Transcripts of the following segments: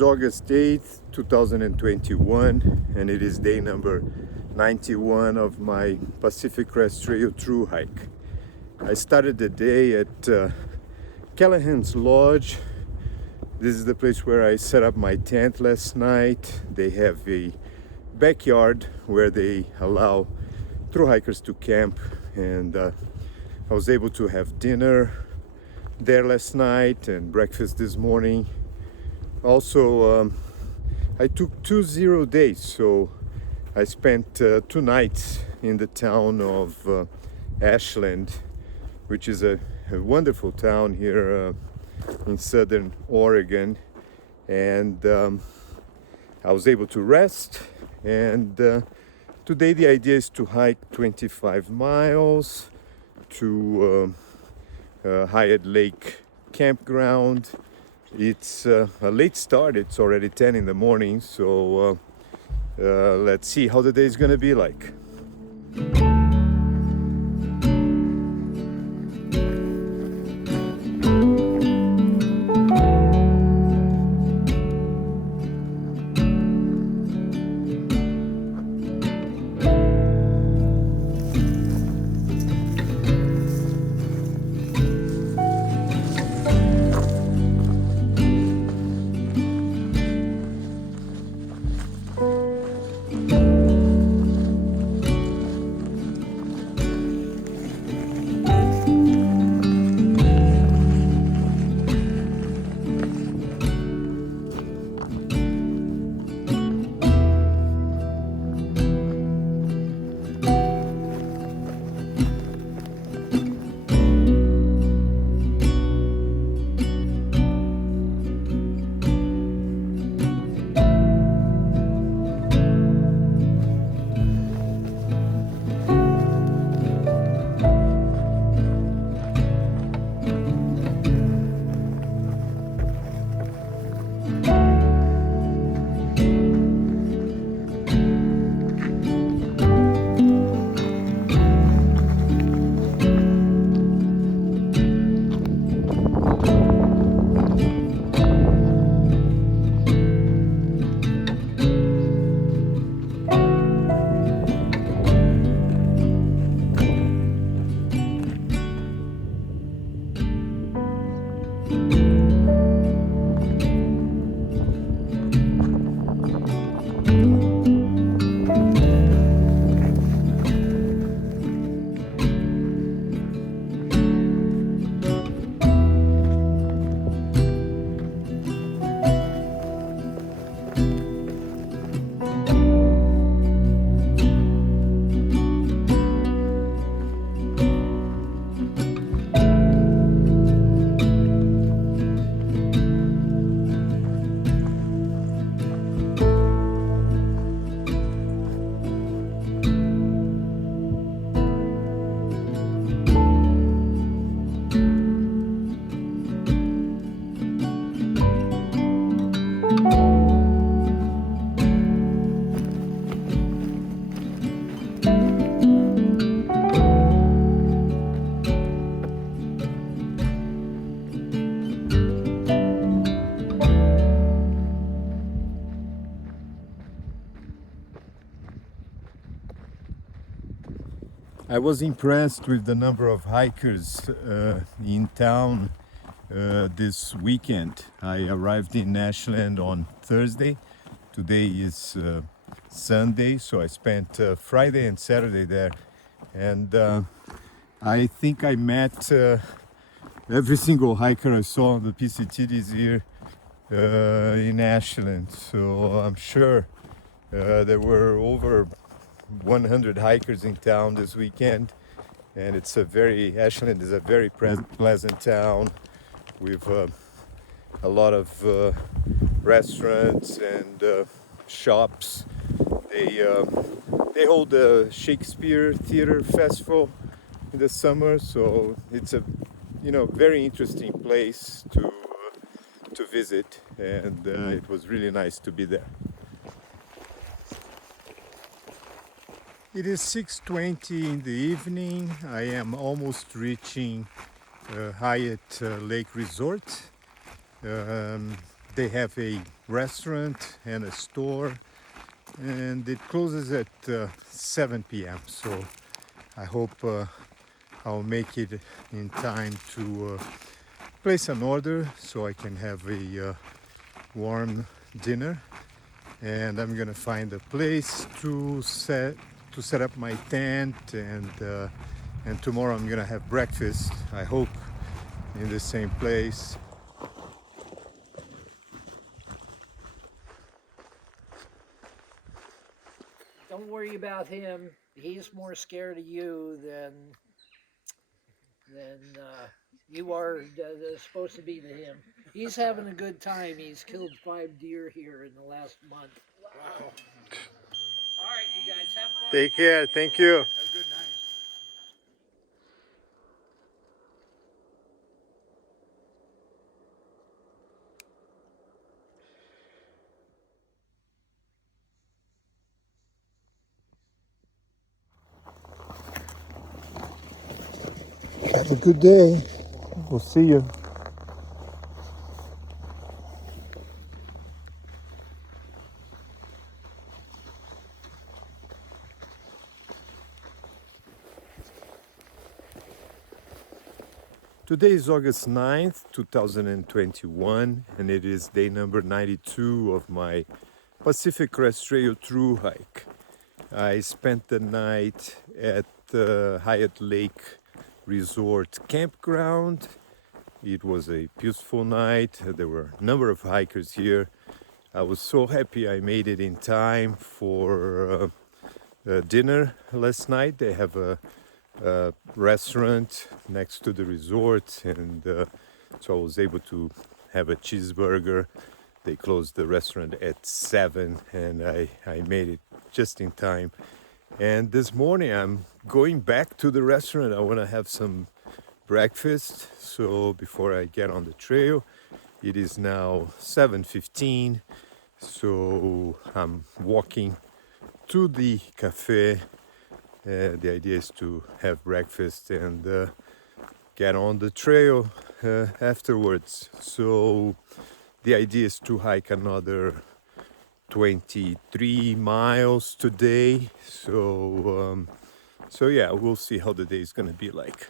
is August 8th, 2021, and it is day number 91 of my Pacific Crest Trail thru-hike. I started the day at Callahan's Lodge. This is the place where I set up my tent last night. They have a backyard where they allow thru-hikers to camp, and I was able to have dinner there last night and breakfast this morning. Also, I took 2 0 days, so I spent 2 nights in the town of Ashland, which is a wonderful town here in southern Oregon, and I was able to rest. And today the idea is to hike 25 miles to Hyatt Lake campground. It's a late start, it's already 10 in the morning, so let's see how the day is gonna be like. I was impressed with the number of hikers in town this weekend. I arrived in Ashland on Thursday. Today is Sunday, so I spent Friday and Saturday there. And I think I met every single hiker I saw on the PCT this year in Ashland. So I'm sure there were over 100 hikers in town this weekend, and Ashland is a very pleasant town with a lot of restaurants and shops. They hold the Shakespeare Theater Festival in the summer, so it's a very interesting place to visit, and it was really nice to be there. It is 6:20 in the evening. I am almost reaching Hyatt Lake Resort. They have a restaurant and a store, and it closes at 7 p.m. So I hope I'll make it in time to place an order so I can have a warm dinner. And I'm gonna find a place to set up my tent, and tomorrow I'm gonna have breakfast, I hope, in the same place. Don't worry about him. He's more scared of you than you are supposed to be to him. He's having a good time. He's killed 5 deer here in the last month. Wow. All right, you guys have fun. Take care. Thank you. Have a good night. Have a good day. We'll see you. Today is August 9th, 2021, and it is day number 92 of my Pacific Crest Trail thru-hike. I spent the night at the Hyatt Lake Resort campground. It was a peaceful night. There were a number of hikers here. I was so happy I made it in time for dinner last night. They have a restaurant next to the resort, and so I was able to have a cheeseburger. They closed the restaurant at 7, and I made it just in time. And this morning I'm going back to the restaurant. I want to have some breakfast, so before I get on the trail. It is now 7:15, so I'm walking to the cafe. The idea is to have breakfast and get on the trail afterwards. So the idea is to hike another 23 miles today. So yeah, we'll see how the day is gonna be like.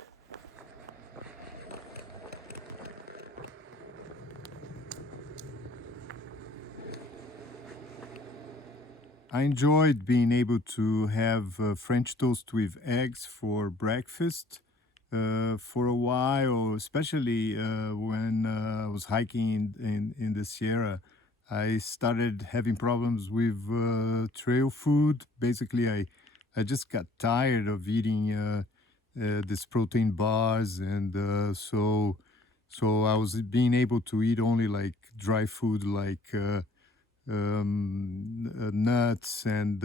I enjoyed being able to have French toast with eggs for breakfast for a while, especially when I was hiking in the Sierra. I started having problems with trail food. Basically, I just got tired of eating these protein bars, and so I was being able to eat only like dry food, like nuts and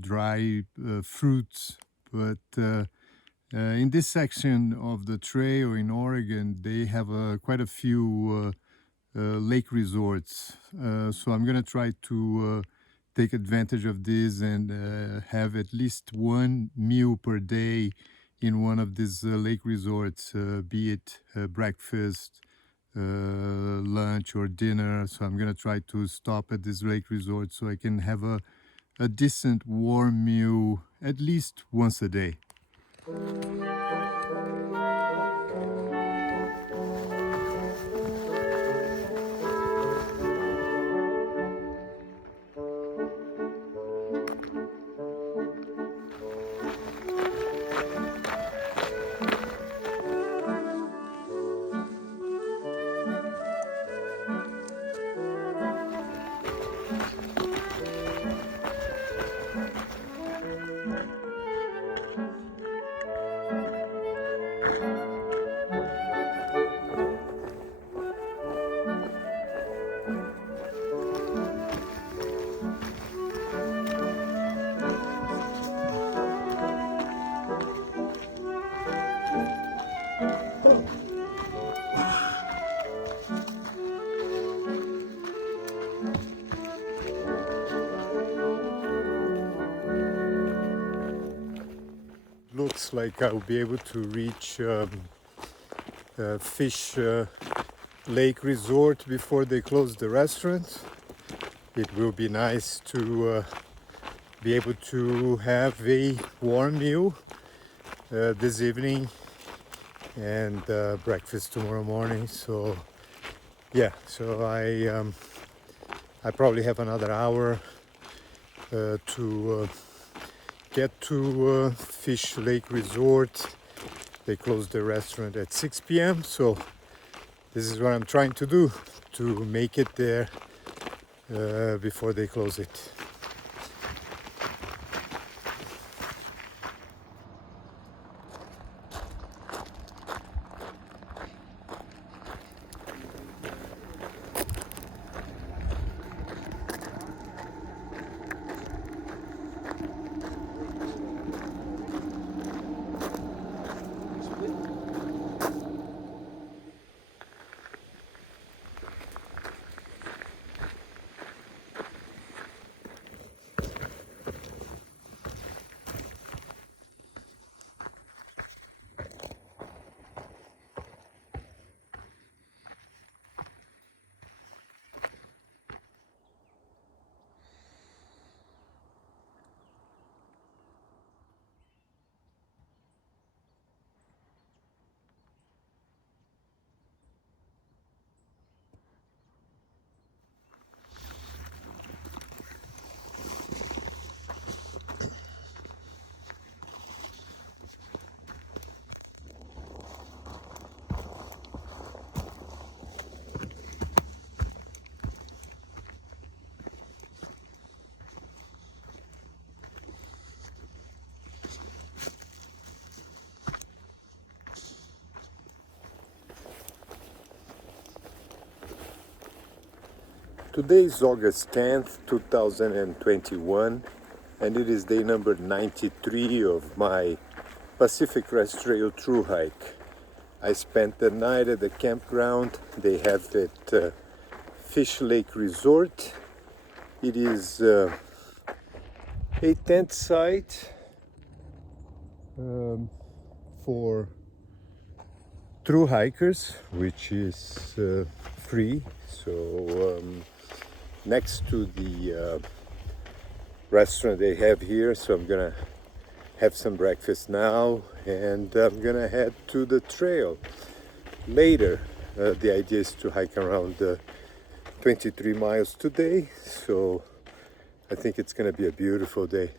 dry fruits. But in this section of the trail in Oregon, they have quite a few lake resorts. So I'm gonna try to take advantage of this and have at least one meal per day in one of these lake resorts, be it breakfast, lunch or dinner. So I'm gonna try to stop at this lake resort so I can have a decent warm meal at least once a day. Looks like I'll be able to reach Fish Lake Resort before they close the restaurant. it will be nice to be able to have a warm meal this evening and breakfast tomorrow morning. So yeah, so I probably have another hour to get to Fish Lake Resort. They close the restaurant at 6 p.m. So this is what I'm trying to do, to make it there before they close it. Today is August 10th, 2021, and it is day number 93 of my Pacific Crest Trail thru hike. I spent the night at the campground they have at Fish Lake Resort. It is a tent site for thru hikers, which is free. So next to the restaurant they have here, so I'm gonna have some breakfast now and I'm gonna head to the trail later. The idea is to hike around 23 miles today, so I think it's gonna be a beautiful day.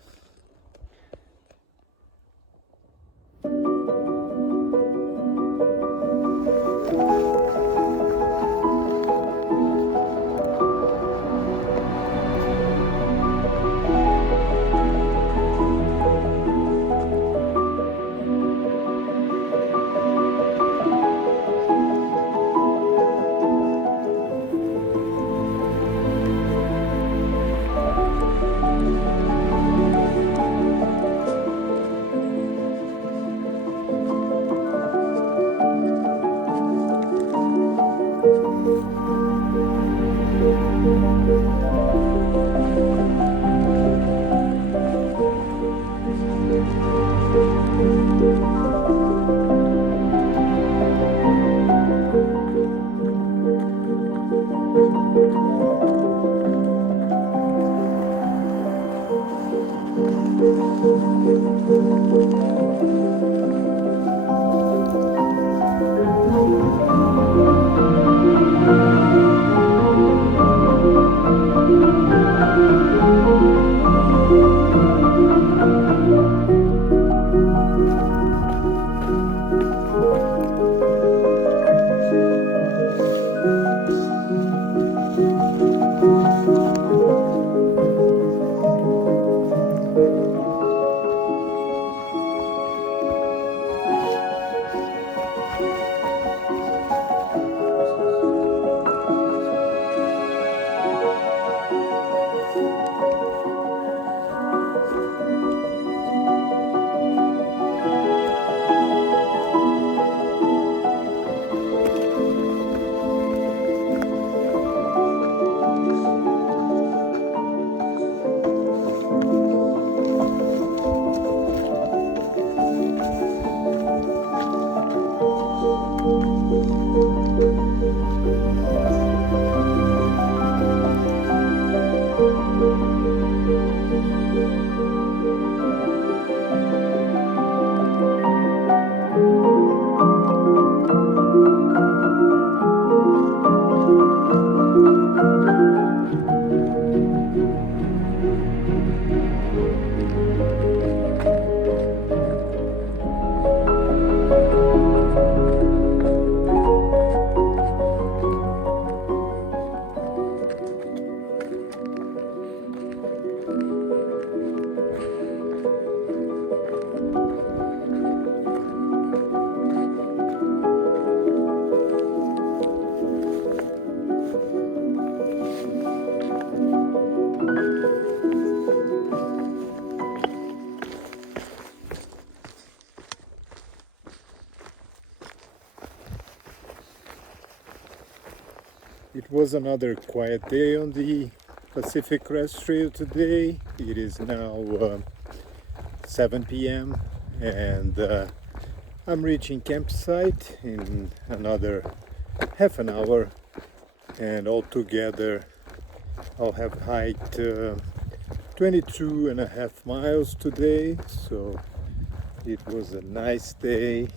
It was another quiet day on the Pacific Crest Trail today. It is now 7 p.m. and I'm reaching campsite in another half an hour, and altogether I'll have hiked 22 and a half miles today, so it was a nice day.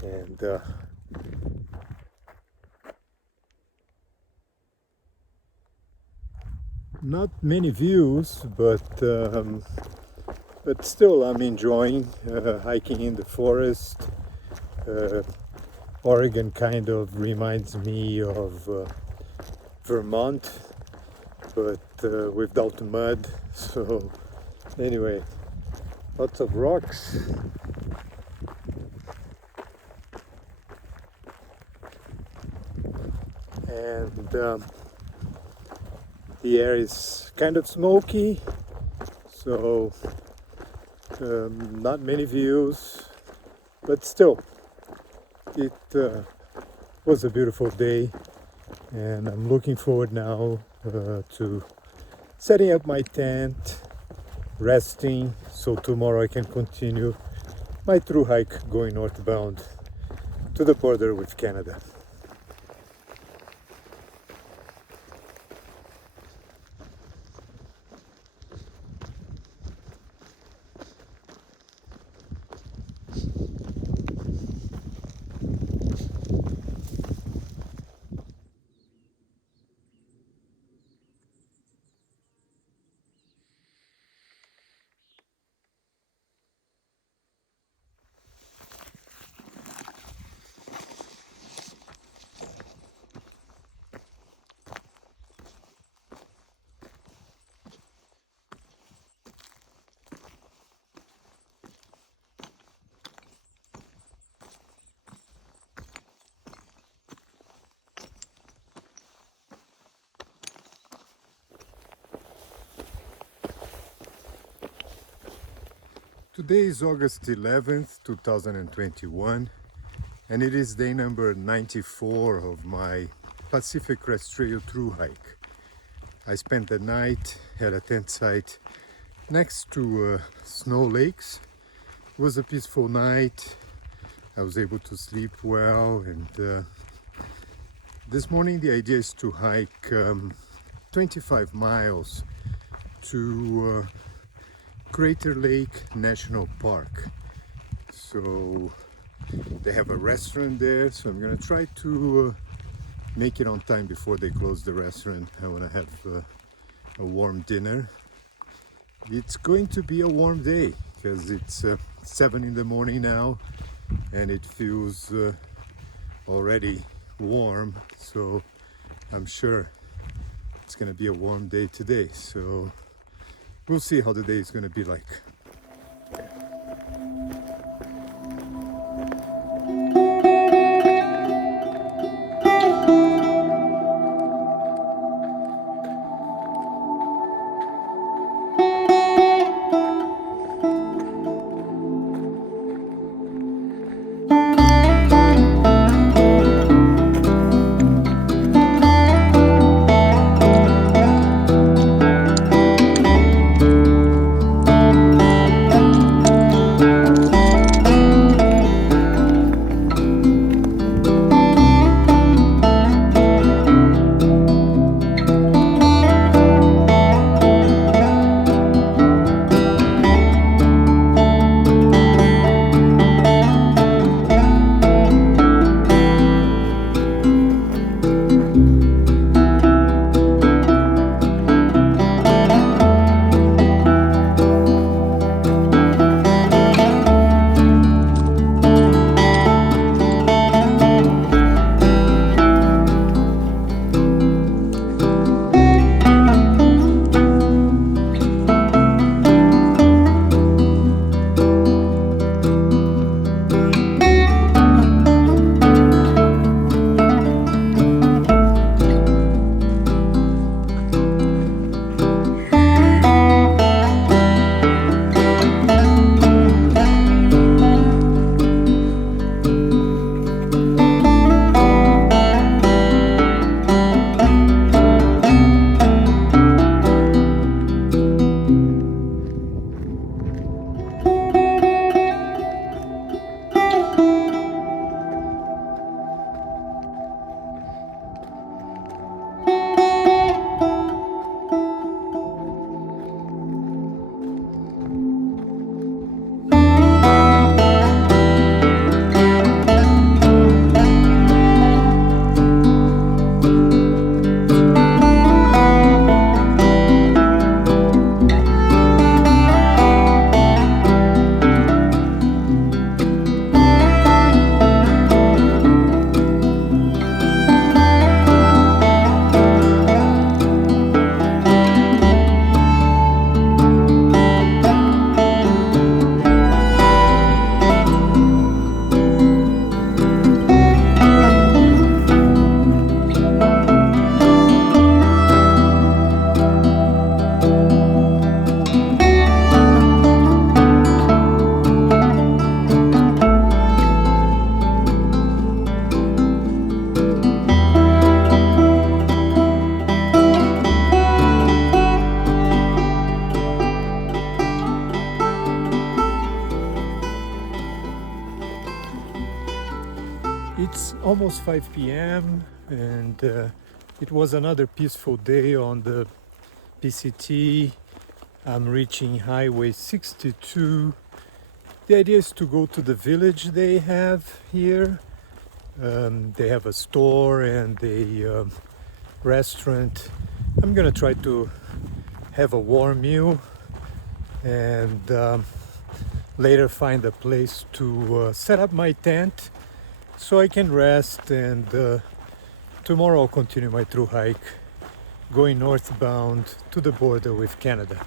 And not many views, but still I'm enjoying hiking in the forest. Oregon kind of reminds me of Vermont, but without mud. So anyway, lots of rocks. And the air is kind of smoky, so not many views, but still it was a beautiful day, and I'm looking forward now to setting up my tent, resting, so tomorrow I can continue my thru hike going northbound to the border with Canada. Today is August 11th, 2021, and it is day number 94 of my Pacific Crest Trail thru hike. I spent the night at a tent site next to snow lakes. It was a peaceful night. I was able to sleep well, and this morning the idea is to hike 25 miles to Hyatt Lake National Park. So they have a restaurant there, so I'm gonna try to make it on time before they close the restaurant. I want to have a warm dinner. It's going to be a warm day because it's 7 in the morning now, and it feels already warm, so I'm sure it's gonna be a warm day today. So we'll see how the day is going to be like. It's almost 5 p.m. and it was another peaceful day on the PCT. I'm reaching Highway 62. The idea is to go to the village they have here. They have a store and a restaurant. I'm gonna try to have a warm meal and later find a place to set up my tent so I can rest, and tomorrow I'll continue my thru hike going northbound to the border with Canada.